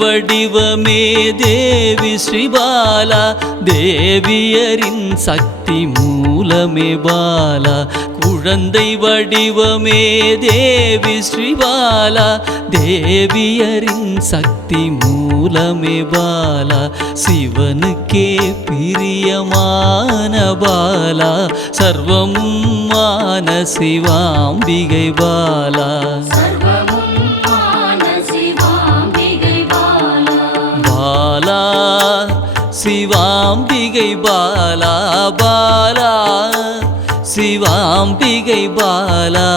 வடிவமே தேவி ஸ்ரீபாலா, தேவியரின் சக்தி மூலமே பாலா. குழந்தை வடிவமே தேவி ஸ்ரீபாலா, தேவியரின் சக்தி மூலமே பாலா. சிவனுக்கே பிரியமான பாலா, சர்வமும் மான சிவாம்பிகை பாலா. பாலா சிவாம்பிகை பாலா, பாலா சிவாம்பிகை பாலா.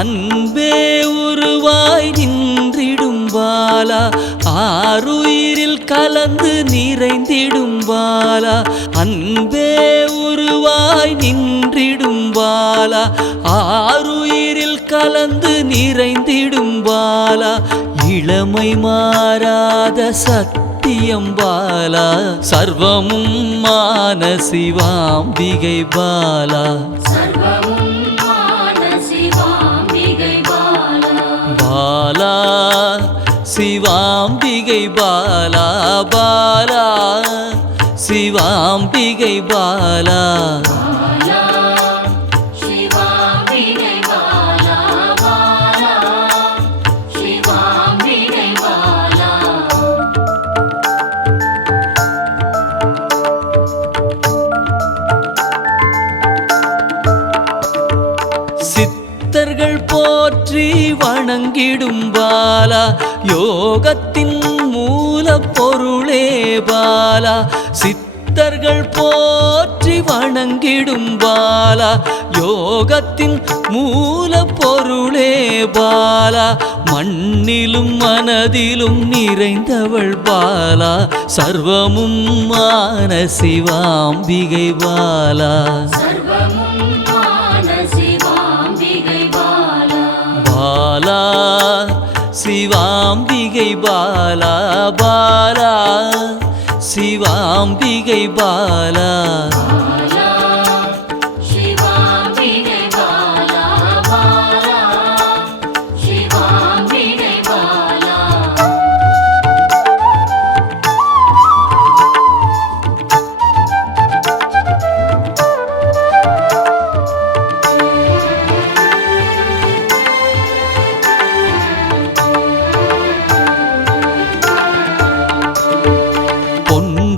அன்பே உருவாய் நின்றிடும் பாலா, ஆருயிரில் கலந்து நிறைந்திடும் பாலா. அன்பே உருவாய் நின்றிடும் பாலா, ஆருயிரில் கலந்து நிறைந்திடும் பாலா. இளமை மாறாத சத்தியம் பாலா, சர்வமும் மான சிவாம்பிகை பாலா. பாலா சிவாம்பிகை பாலா, பாலா சிவாம்பிகை பாலா. சித்தர்கள் போற்றி வணங்கிடும் பாலா, யோகத்தின் மூல பொருளே பாலா. சித்தர்கள் போற்றி வணங்கிடும் பாலா, யோகத்தின் மூல பொருளே பாலா. மண்ணிலும் மனதிலும் நிறைந்தவள் பாலா, சர்வமும் மான சிவாம்பிகை பாலா. பாலா சிவாம்பிகை பாலா, பாலா சிவாம்பிகை பாலா.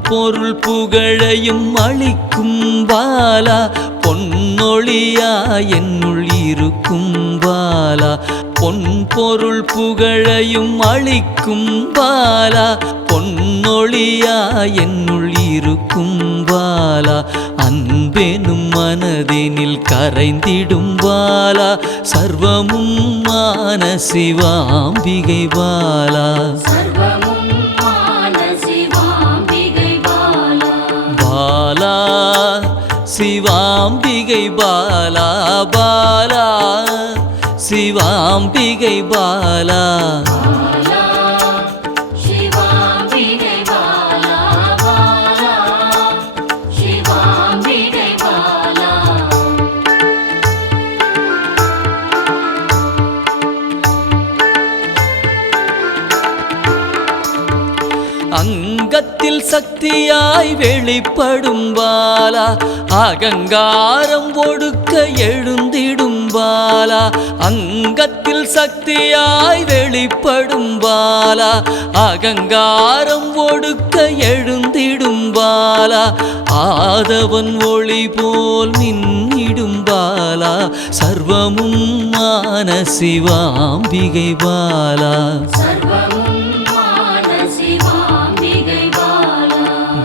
பொருள் புகழையும் அளிக்கும் பாலா, பொன்னொழியா என்னுள் இருக்கும் பாலா. பொன் பொருள் புகழையும் அளிக்கும் பாலா, பொன்னொழியா என்னுள் இருக்கும் பாலா. அன்பெனும் மனதினில் கரைந்திடும் பாலா, சர்வமும் மான சிவாம்பிகை பாலா. பாலா சிவாம்பிகை பாலா, பாலா சிவாம்பிகை பாலா. அங்கத்தில் சக்தியாய் வெளிப்படும் பாலா, அகங்காரம் ஒடுக்க எழுந்திடும் பாலா. அங்கத்தில் சக்தியாய் வெளிப்படும் பாலா, அகங்காரம் ஒடுக்க எழுந்திடும் பாலா. ஆதவன் ஒளி போல் மின்னிடும் பாலா, சர்வமும் மான சிவாம்பிகை பாலா.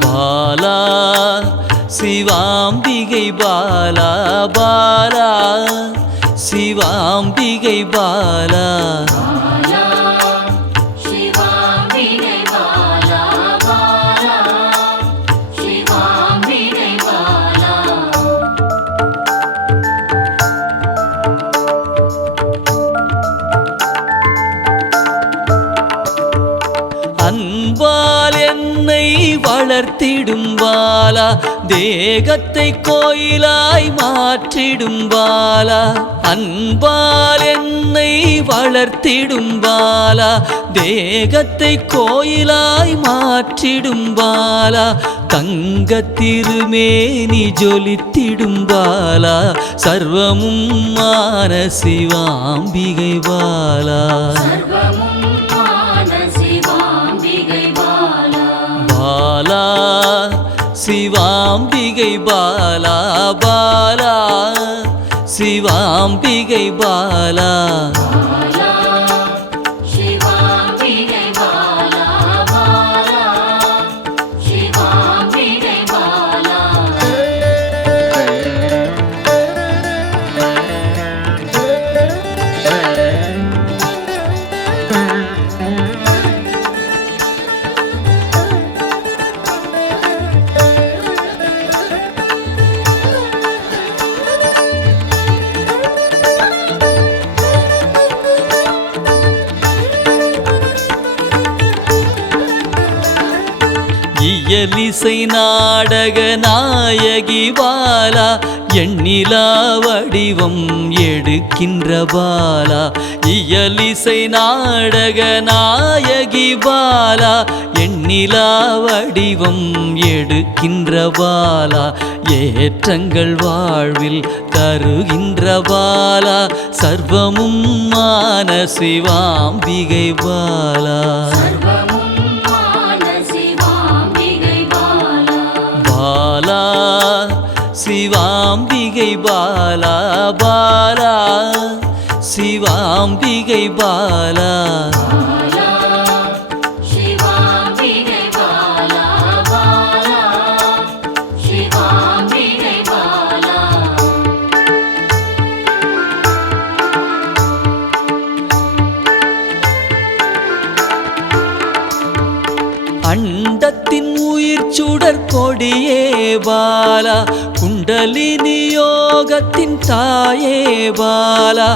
பாலா சிவாம்பிகை பாலா, பாலா சிவாம்பிகை பாலா. அன்பால் என்னை வளர்த்திடும் பாலா தேகத்தை கோயிலாய் மாற்றிடும் பாலா அன்பால் என்னை வளர்த்திடும் பாலா தேகத்தை கோயிலாய் மாற்றிடும் பாலா தங்க திருமேனி ஜொலித்திடும் பாலா சர்வமும் மான சிவாம்பிகை பாலா பாலா சிவாம்பிகை பாலா பாலா சிவாம்பிகை பாலா இயலிசை நாடக நாயகி பாலா எண்ணிலா வடிவம் எடுக்கின்ற பாலா இயலிசை நாடக நாயகி பாலா எண்ணிலா வடிவம் எடுக்கின்ற பாலா ஏற்றங்கள் வாழ்வில் தருகின்ற பாலா சர்வமும் மான சிவாம்பிகை பாலா பாலா சிவாம்பிகை பாலா பாலா சிவாம்பிகை பாலா அண்டத்தின் உயிர் சுடர் கொடியே பாலா குண்டலினி யோகத்தின் தாயே பாலா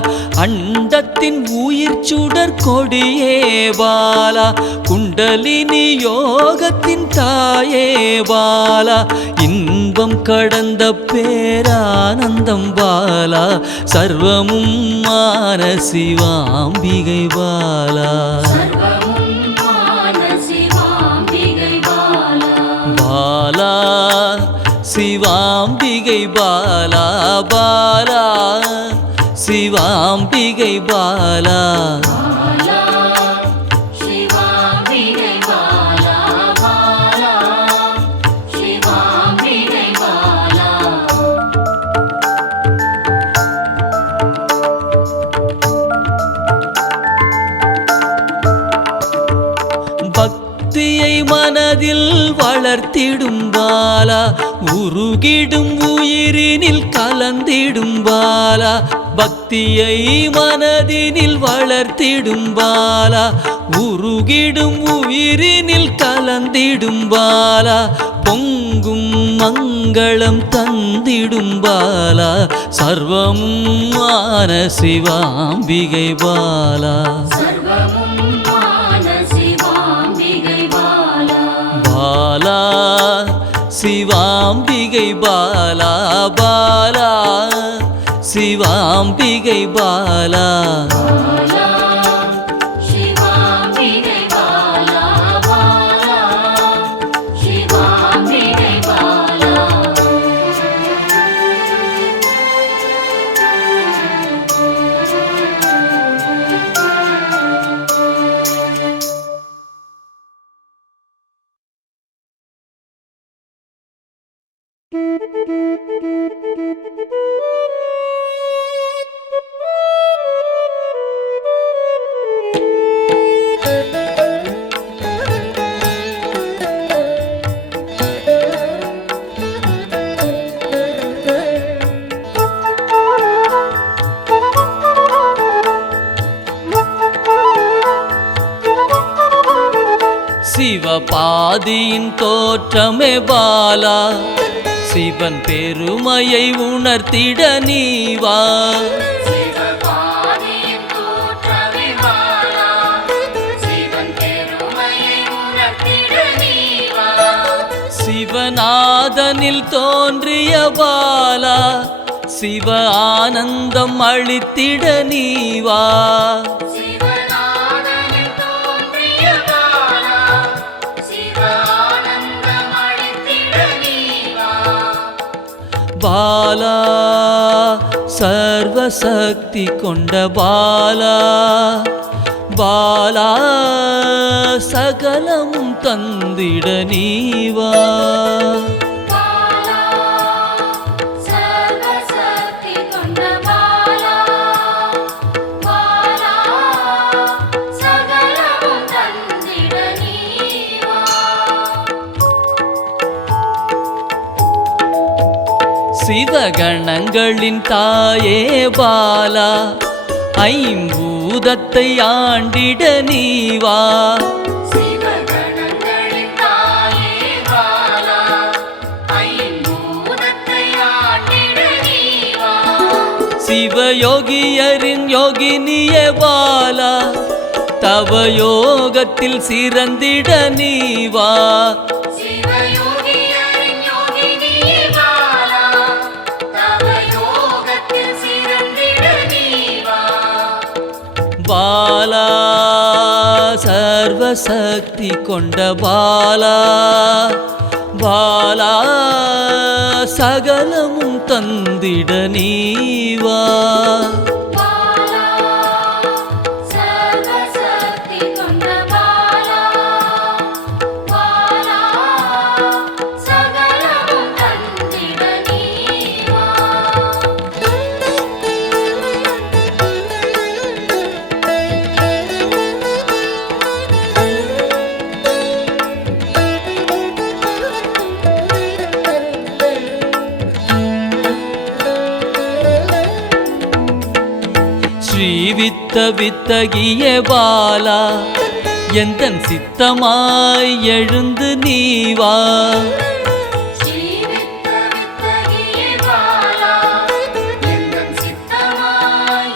அண்டத்தின் உயிர் சுடர் கொடியே பாலா குண்டலினி யோகத்தின் தாயே பாலா இன்பம் கடந்த பேரானந்தம் பாலா சர்வமும் மான சிவாம்பிகை பாலா பாலா சிவாம்பிகை பாலா பாலா சிவாம்பிகை பாலா பக்தியை மனதில் வளர்த்திடும் பாலா உருகிடும் உயிரினில் கலந்திடும் பாலா பக்தியை மனதினில் வளர்த்திடும் பாலா உருகிடும் உயிரினில் கலந்திடும் பாலா பொங்கும் மங்களம் தந்திடும் பாலா சர்வமும் மான சிவாம்பிகை பாலா பாலா சிவாம்பிகை பாலா பாலா சிவாம்பிகை பாலா சிவபாதியின் தோற்றமே பாலா சிவன் பெருமையை உணர்த்திட நீவா சிவபாதியின் தோற்றமே பாலா சிவன் பெருமையை உணர்த்திட சிவநாதனில் தோன்றிய பாலா சிவ ஆனந்தம் அளித்திட நீவா சிவநாதனில் தோன்றிய பாலா சிவ ஆனந்தம் அளித்திட நீவா பாலா சர்வசக்தி கொண்ட பாலா பாலா சகலமும் தந்திட நீவா பாலா சர்வசக்தி கொண்ட பாலா பாலா சகலமும் தந்திட நீவா சிவகணங்களின் தாயே பாலா ஐம்பூதத்தை ஆண்டிட நீவா சிவகணங்களின் தாயே பாலா ஐம்பூதத்தை ஆண்டிட நீவா சிவயோகியரின் யோகினியே பாலா தவ யோகத்தில் சிறந்திட நீவா சிவயோகியரின் யோகினியே பாலா தவ யோகத்தில் சிறந்திட நீவா பாலா சர்வசக்தி கொண்ட பாலா பாலா சகலமும் தந்திட நீவா பாலா சர்வசக்தி கொண்ட பாலா பாலா சகலமும் தந்திட நீவா ஸ்ரீவித்த வித்தகிய பாலா எந்தன் சித்தமாய் எழுந்து நீவா